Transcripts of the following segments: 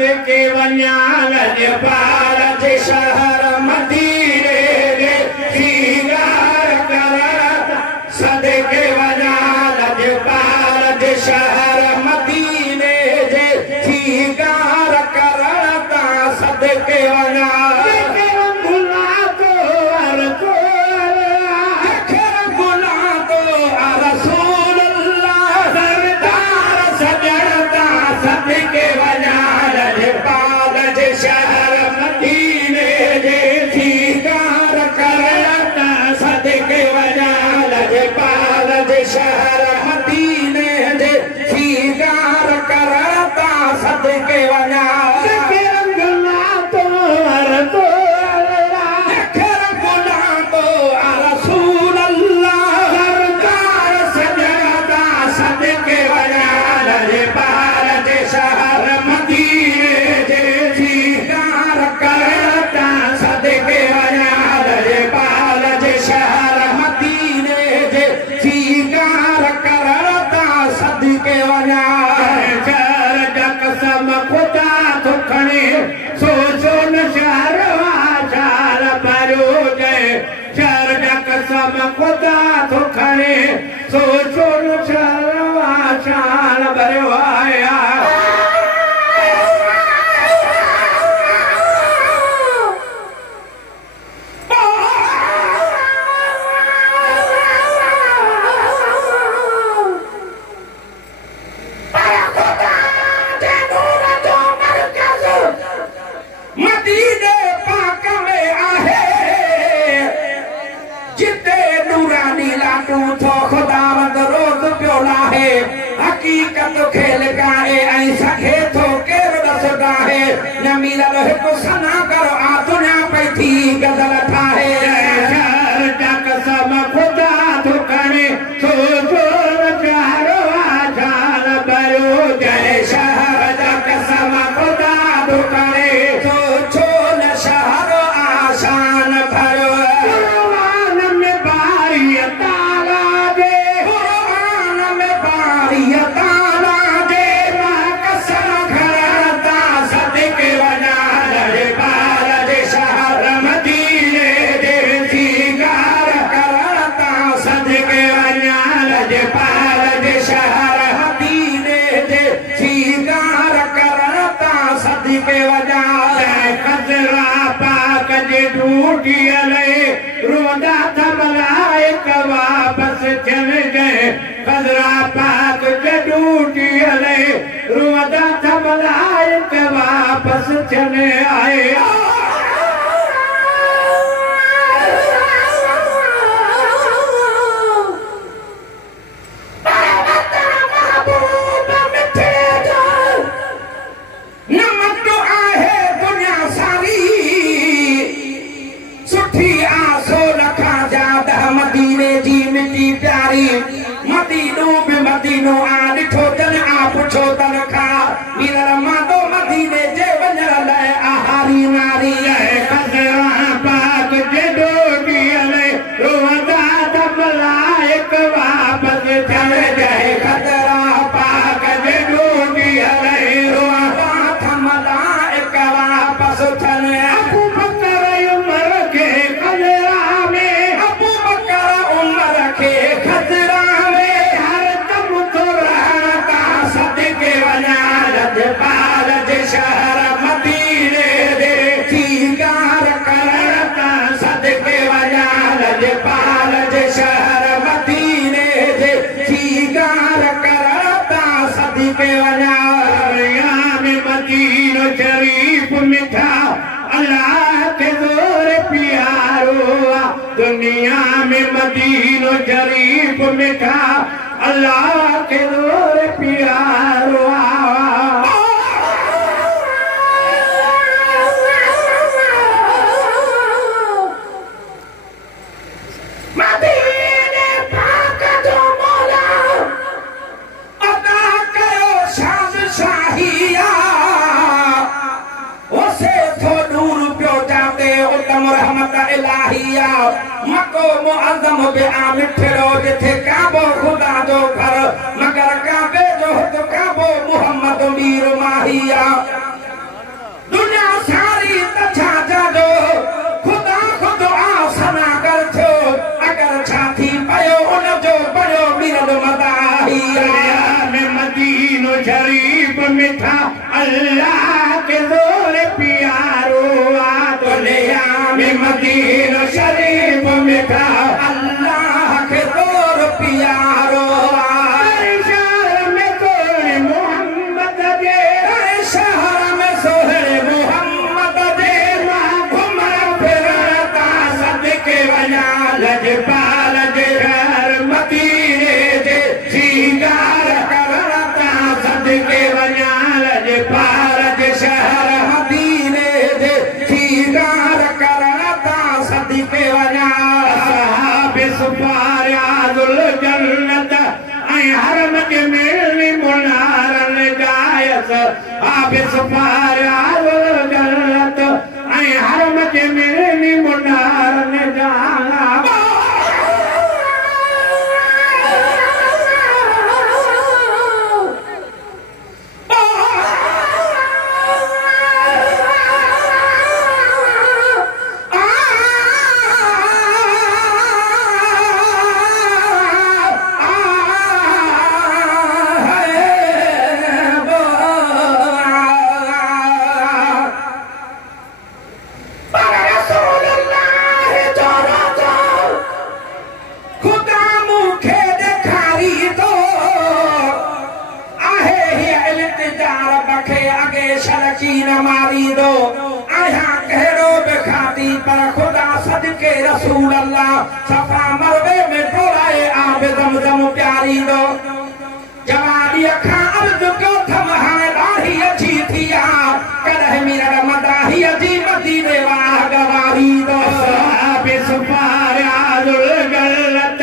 सदके वञा लजपाल जे शहर मदीने जे सीगार करता सदके वञा लजपाल जे शहर मदीने जे सीगार करता सदके वञा शहर मदीने जे सीगार करता सदके वञा रसूल अल्लाह सरकार सजदा सदके वञा लजपाल जे शहर मदीने जे सीगार करता सदके वञा लजपाल जे शहर मदीने जे सीगार करता सदके वञा शहर जा कसम खुदा तो खणे सोचो न शहर वाचार भरियो जय शहर जा कसम खुदा तो खणे सोचो न शहर वाचार भरियो आया मदीने पाक में आहे जिते नूरानी लाटू थो खुदावंद रोज़ पियो लाहे हकीकत खेल गाए ऐं सघे थो केरु ॾस गाहे न मिलल हिकु सना करो आ दुनिया पई थी गज़ल ठाहे शहर जा कसम खुदा थो खणे सोचो चार वाचार भरियो जय शहर जा कसम खुदा थो खणे सोचो न शहर आशान भरियो कुरान में बारीअ ताला जे कुरान में बारीअ ताला जे मां कसम खणता सदके वञा लजपाल जे शहर मदीने जे सीगार करता सदके वञा लजपाल जे शहर मदीने जे सीगार करता सदके वञा खजरा पाक जे ढूंढियल रोदा थमलाइक वापस थियनि गए खजरा पाक जे ढूंढियल रोदा थमलाइक वापस थियनि आए मदीने जी मिट्टी प्यारी मदीनो में मदीनो आ ॾिठो तन आ पुछो तन खा मीरर मादो मदीने जे वञण लाइ आहारी नारी खजरा पाक जे ढूंढियल रोदा थमलाइक वापस थियनि जय खजरा पाक जे ढूंढियल रोदा थमलाइक वापस थियनि अबू बकर उमर के खजरा में अबू बकर उमर के खजरा में हर दम तो रहता सदके वञा लजपाल जे शहर मदीने जे सीगार करता सदके वञा लजपाल जे शहर मदीने जे सीगार करता सदके वञा में मदीनो शरीफ मिठा अल्लाह के जोर प्यारो दुनिया में मदीनो शरीफ मिठा अल्लाह के जोर प्यारो मदीने पाक जो मौला अदा कयो शान शाहिया उसे थो नूर पियो जाते उतम रहमत इलाहिया मको मुअज़्ज़म बे आमिठड़ो जिथे काबो खुदा जो घर मगर काबे जो तो काबो मोहम्मद मीर माहिया दरिया में मदीनो शरीफ मिठा अल्लाह के जोर प्यारो दुनिया में मदीनो शरीफ मिठा अल्लाह के जोर प्यारो शहर में सोहरे मोहम्मद दे शहर में सोहरे मोहम्मद दे घुमा फिरता सदके वजा लजपाल जे घर मदीने जे सीगार करता सदके वजा लजपाल जे शहर मदीने जे सीगार करता सदके वजा सहाबे सुपारियाजुल जन्नत ऐं हरम के मिलनी मुनारन जायस आबे सुपारियाजुल जन्नत ऐं हरम के मिलनी मुनारन जाया मारी दो आया कहो बेखाती पर खुदा सदके रसूल अल्लाह सफा मरवे में टोराए आब दमदम प्यारी दो जवानी अखा अर्ज को थमहा राही अच्छी थिया करह मिरर मदाही अजी मदीने वाह गवारी दो आबे सुपारियाजुल जन्नत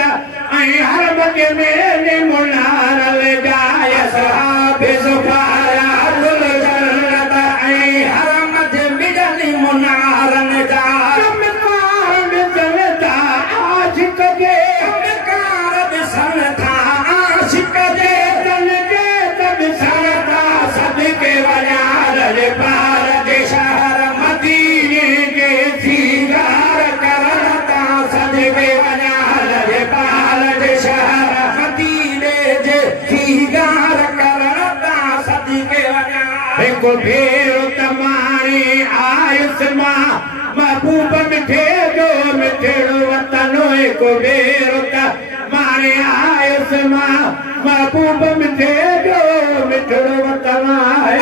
ऐं हरम के मेले मुनार ले जाय साहबे सुपारियाजुल जन्नत ऐं हरम जे मिलनी मुनारन जा चमकार दिसनता आशिक जे चमकार दिसनता आशिक जे तन के तब सनता सदके वजा लजपाल जे शहर मदीने के सीगार करता सदके वजा लजपाल जे शहर मदीने जे सीगार करता सदके वजा एको भेरो तमारी आयुष मां महबूब मिठे जो मिठड़ो वतनो एको भेरो तमारी आयुष मां महबूब मिठे जो मिठड़ो वतन आहे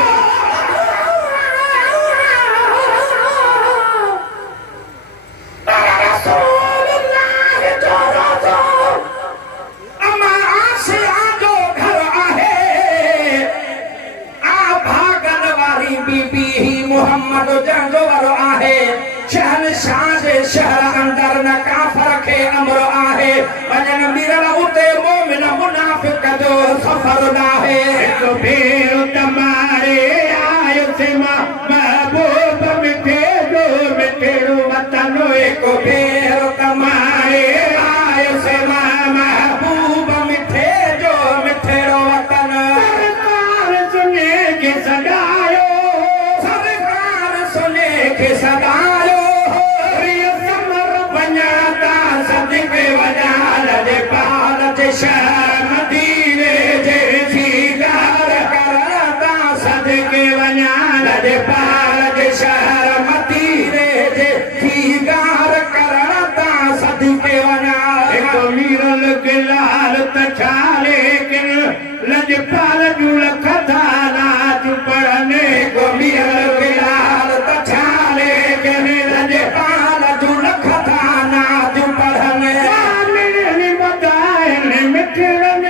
मोहम्मद जंगो वारो आहे शहनशाह जे शहर अंदर न काफर खे अमर आहे वजन मिरल उते मोमिन मुनाफिक जो सफर नाहे हिकु भेरो तमारे आयो से महबूब मिठे जो मिठड़ो वतन हिकु भेरो तमारे आयो से महबूब मिठे जो मिठड़ो वतन सरकार सुने के सदायो के सदायो प्रिय समर बन्याता सदके वजा लजपाल जे शहर मदीने जे सीगार करता सदके वजा लजपाल जे शहर मदीने जे सीगार करता सदके वजा एक मीरल के लाल तछाले के लजपाल जुल कथा नाच पढ़ने को मीरल के लाल तछाले के लजपाल जुल कथा नाच पढ़ने मिठड़न